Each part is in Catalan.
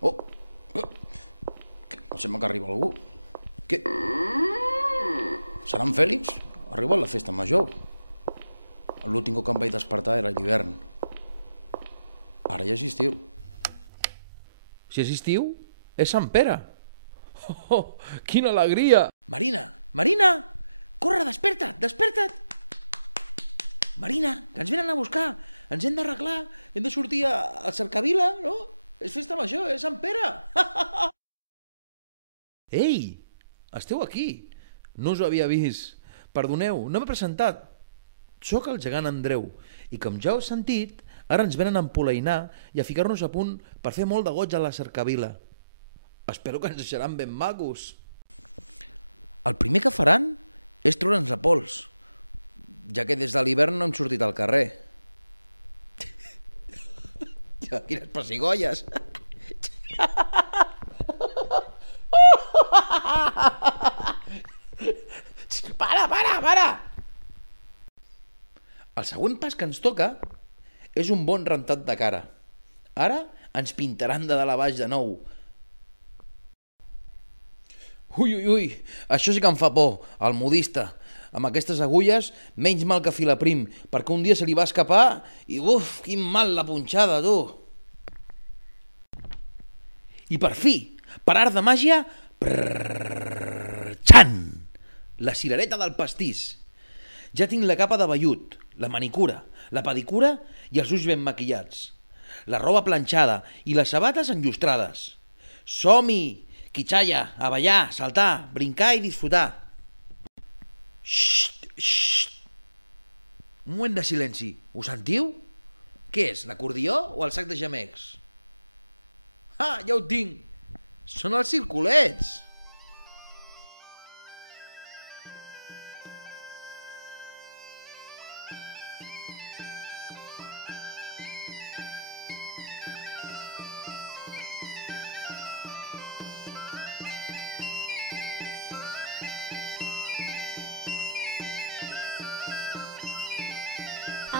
Oh, em sembla que arriba algú. Què? Serà en Fèlix? Ha arribat la festa major. L'últim cop que em vaig despertar era a l'hivern. Ara ja és estiu. Si és estiu, és Sant Pere. Oh, quina alegria! Marina! Marina! Corre, desperta't! Desperta't! Marina, que ens venen a buscar! Ens hem d'arreglar! Hem de sortir a cercavila, no? És festa major, és Sant Pere! Ei, esteu aquí. No us havia vist. Perdoneu, no m'he presentat. Soc el gegant Andreu i com ja heu sentit, ara ens venen a empolainar i a ficar-nos a punt per fer molt de goig a la cercavila. Espero que ens deixaran ben macos. El primer que faran és treure'ns la pols, ja que des de l'hivern no hem sortit al carrer. Quines pessigolles! Para! El següent pas que ens toca és un bon rentat de cara. Ara ens pintaran de dalt a baix de nou. Ui, això sí que em fa por, el modista. Amb aquestes agulles, menys mal que fila prim, perquè un dia se li va escapar i quin mal la punxada, tu! I per fi, per art de màgia, xan! La cirereta del pastís. Ja tinc la capa de vellut, la manicura, la pedicura i els ulls ben maquillats. La roba planxada i les sabates enllustrades. Som-hi! Quitxalla, a ballar, saltar, brincar i disfrutar. Xxt! Un moment de silenci. Ho sentiu? Què és, l'acordió o el sac de gemecs? Ah, ja ho tinc! Són els circulets!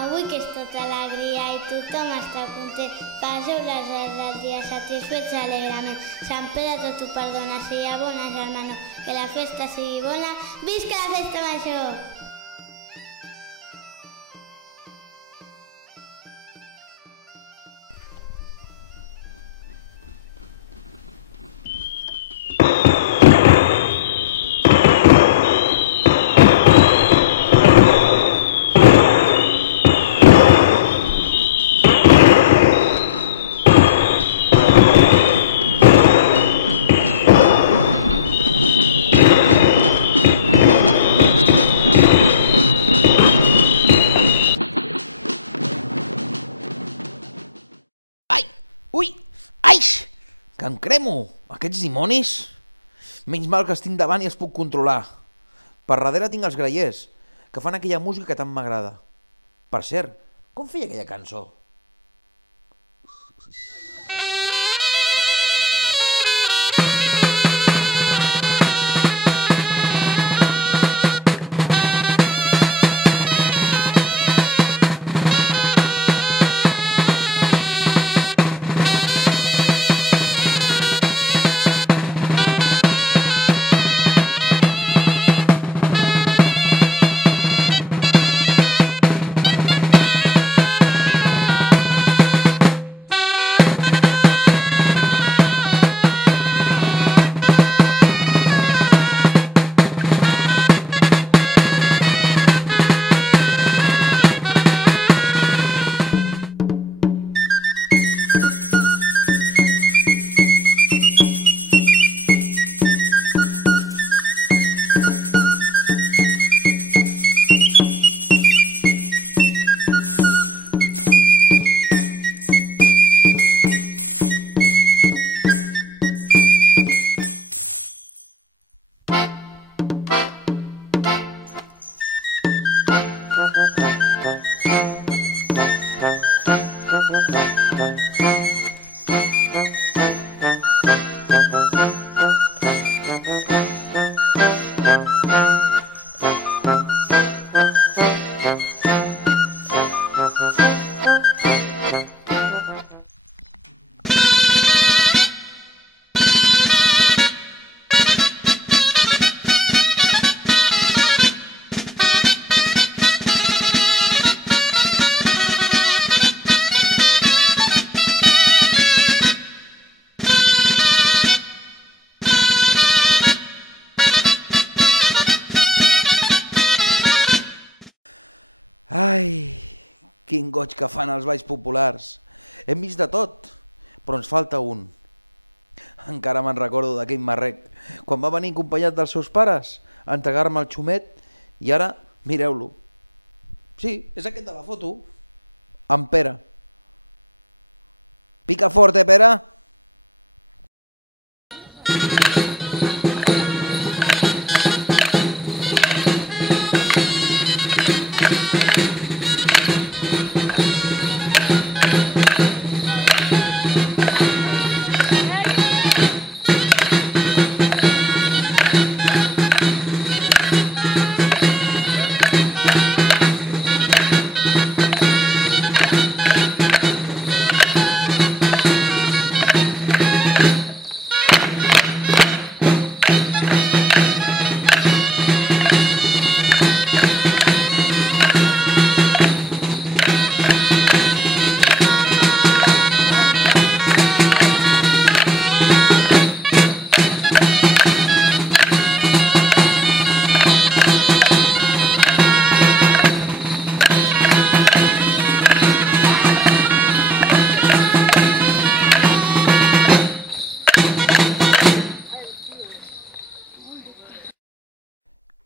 Avui que és tota l'alegria i tothom està content per ajudar els dies satisfets alegren. Sant Pere no t'ho perdona, que hi ha bona germana, que la festa sigui bona, visca la festa major! Que em cremo! Aquests dimonis! Menys mal que els tinc davant i els puc controlar. Per darrere tinc els grallers, que fan aquella música que tant m'agrada. Per cert, com feia aquella cançó? Ai, quin goig que fan els balls populars. Hem vist de tot, però ens falta un. Encara me'n recordo d'aquell marrec, quan va venir acompanyat dels seus pares a entregar-me el xumet i ara, mireu-lo. Sí, és aquest de la foto, en Pere. Pica fort, Pere?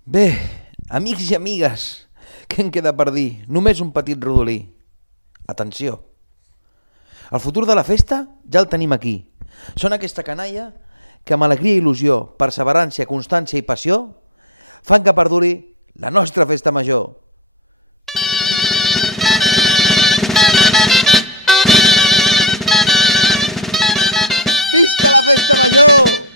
Bé, amics i amigues, què em queda per dir? Només un petit rodolí. Atenció. El futur de la festa ja el tenim aquí. Són aquesta canalla que amb alegria i il·lusió, perseverància, constància i passió fan que perduri la nostra festa major. Visca la festa major!